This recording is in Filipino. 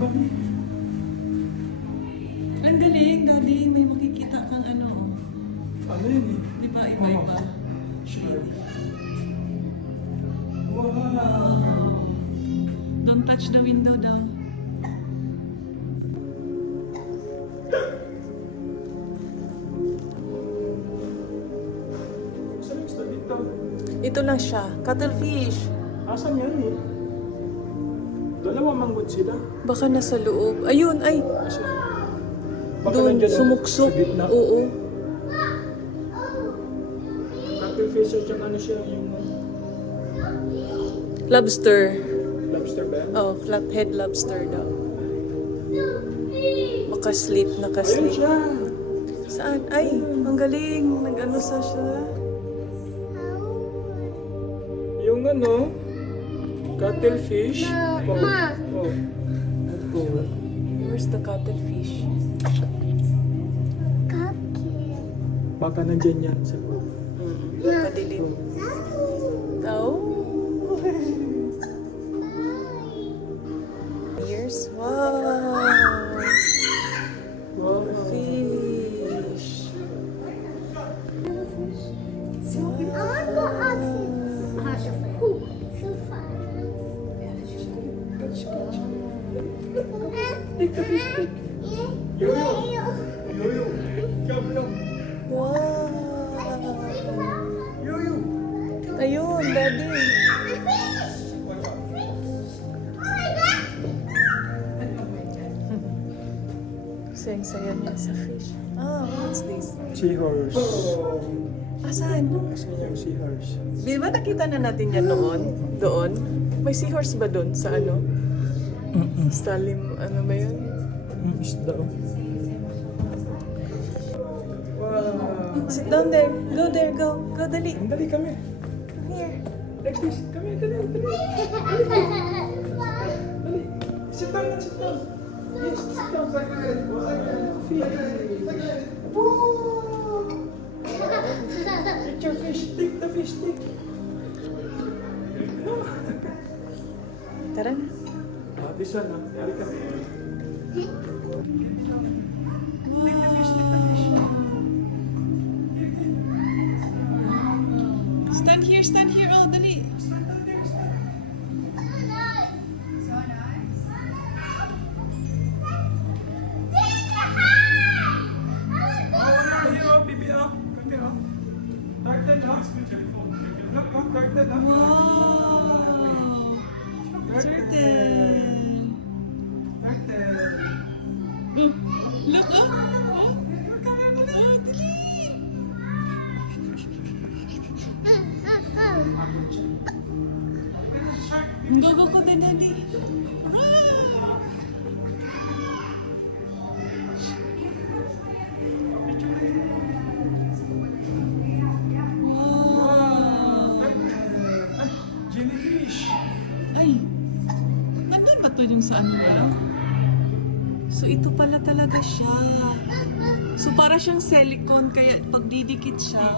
Bobby. Ang galing, Daddy. May makikita kang ano. Ano yun eh? Di ba? Iba-iba. Sure. Wow! Don't touch the window daw. Saan yung isda dito? Ito lang siya. Cuttlefish. Asan yan eh? Dalawa manggod sila. Baka nasa loob. Ayun, ay. Asan? Baka Doon, nandyan sumuksok. sa gitna. Oo. Cuttlefish at yung ano siya, yung Lobster. lobster ba? Oh, flathead lobster daw. Makasleep, Ayun nakasleep. siya! Saan? Ay, ang galing. Nag-ano sa siya. Yung ano, cuttlefish. Ma. Oh. Oh. Where's the cuttlefish? Baka nandyan yan sa loob. Padilim. Oh. Ears. Wow. Wow. Fish. Take the fish, take. Yo-yo. Yo-yo. Come, come. Wow. Yo-yo. Ayun, Daddy. Sayang-saya niya sa fish. Ah, what's this? Seahorse. Asan? Asan yung seahorse? Di ba nakita na natin yan noon? Doon? May seahorse ba doon sa ano? Salim, ano ba yun? Isda. Wow. Sit down there. Go there, go. Go, dali. Ang dali kami. Come here. Like this. Kami, dali, dali. Dali. Sit down, sit down. Yes, sit down. Woo! Get your fish. Take the fish, take. Tara na. Ah, this one, ah. Dali kami. Stand here. Oh, dali. Wow. Turtle. Look up. Oh, dali. Go ko din, Daddy. Jellyfish. Ay, nandun ba to yung sa ano nila? So ito pala talaga siya. So para siyang silicone, kaya pag didikit siya,